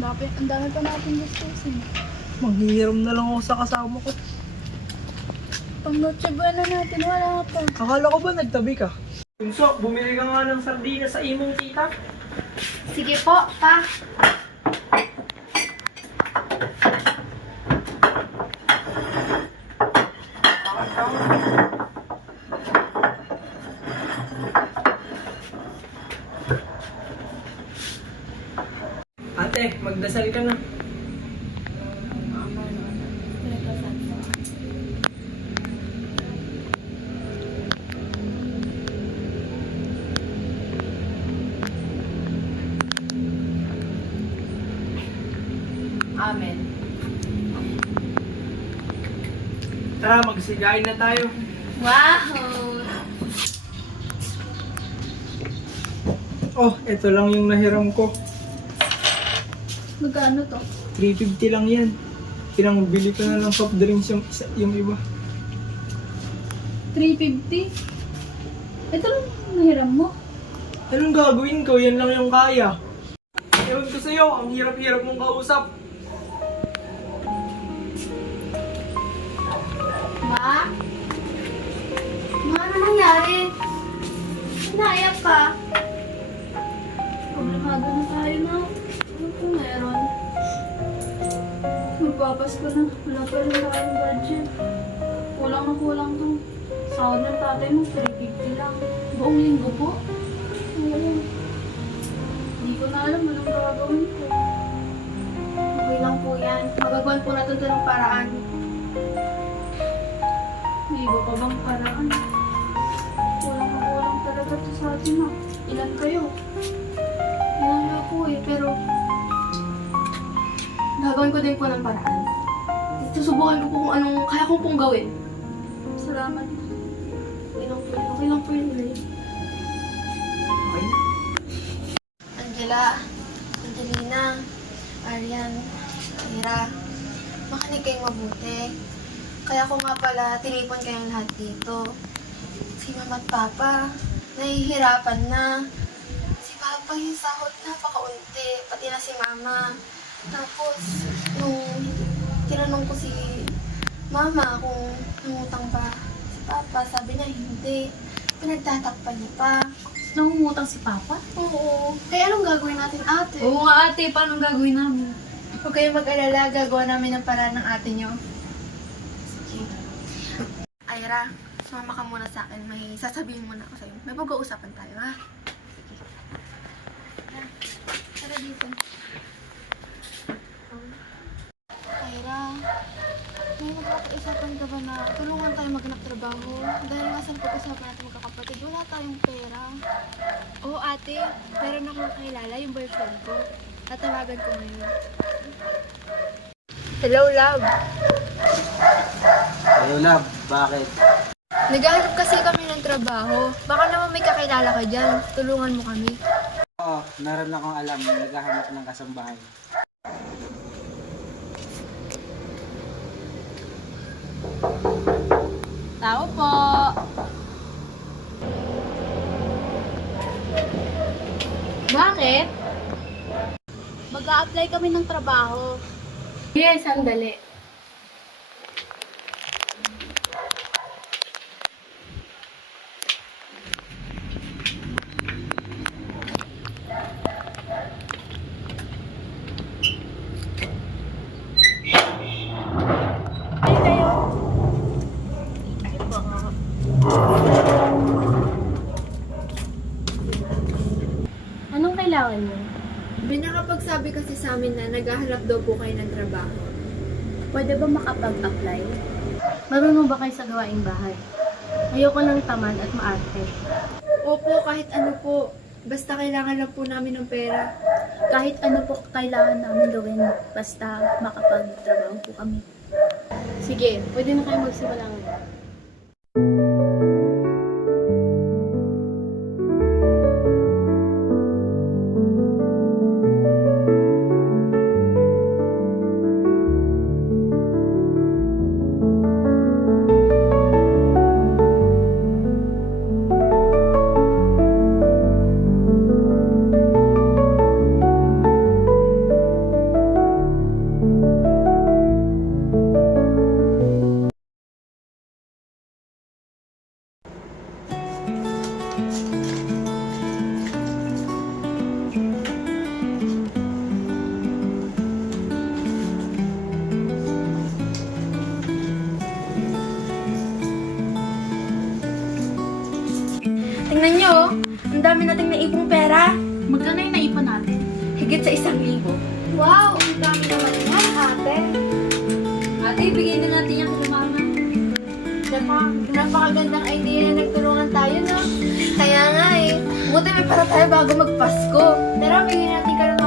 Ang dami pa natin gustusin. Manghihiram na lang ako sa kasama ko. Pang Noche Buena natin, wala pa. Akala ko ba nagtabi ka? Bunso, bumili ka nga ng sardinas sa imong tita. Sige po, pa. Ate, magdasal ka na. Amen. Tara, magsigain na tayo. Wow! Oh, ito lang yung nahiram ko. Magkano to? 350 lang yan. Pinangbili ko na ng soft drinks yung iba. 350? Ito lang nahiram mo. Anong gagawin ko? Yan lang yung kaya. Ewan ko sa'yo, ang hirap-hirap mong kausap. Ma? Ma, ano nangyari? Naiyak ka? Problemado na tayo na. Ano po meron? Magpapasko na. Wala pa rin tayong budget. Kulang na kulang to. Sahod ng tatay mo, 350 lang. Buong linggo po? Oo. Hindi ko na alam anong gagawin ko. Okay lang po yan. Magagawan po natin ito ng paraan. May iba pa bang paraan? Kulang na kulang talaga ito sa atin ha. Ilan kayo? Ilan na po eh, pero gagawin ko din po ng paraan. Susubukan ko po kung anong kaya ko pong gawin. Salamat. Okay lang po yun, Ray. Okay? Angela, Angelina, Arian, Ira, makinig kayong mabuti. Kaya ko nga pala tinipon kayong lahat dito. Si Mama at Papa, nahihirapan na. Si Papa yung sahod napakaunti, pati na si Mama. Tapos, nung tinanong ko si Mama kung nangutang ba si Papa, sabi niya hindi. Pinagtatakpan niya pa. Nangungutang si Papa? Oo. Kaya anong gagawin natin, ate? Oo nga ate, paano gagawin namin? Huwag kayong mag-alala, gagawa namin ng paraan ng ate nyo. Sige. Ira, sumama ka muna sa akin. May sasabihin muna ako sa'yo. May pag-uusapan tayo, ha? Sige. Tara dito. Ira, may nagkakaisapan ka ba na tulungan tayo maghanap trabaho? Dahil nga sa pag-usapan natin magkakapatid, wala tayong pera. Oo ate, meron akong kakilala yung boyfriend ko. Tatawagan ko ngayon. Hello, love. Hello, love. Bakit? Naghahanap kasi kami ng trabaho. Baka naman may kakilala ka dyan. Tulungan mo kami. Oo, meron akong alam. Naghahanap ng kasambahay. Tao po! Bakit? Mag-a-apply kami ng trabaho. Yes, sandali. Anong kailangan mo? May nakapagsabi kasi sa amin na naghahanap daw po kayo ng trabaho. Pwede ba makapag-apply? Marunong ba kayo sa gawaing bahay? Ayoko lang tamad at maarte. Opo, kahit ano po. Basta kailangan lang po namin ng pera. Kahit ano po kailangan namin gawin, basta makapag-trabaho po kami. Sige, pwede na kayo magsimula ngayon. Ate, bigyan na natin yung kay Mama. Napakagandang idea na nagtulungan tayo, no? Kaya nga eh. Buti may para tayo bago magpasko. Tara, bigyan natin ka ng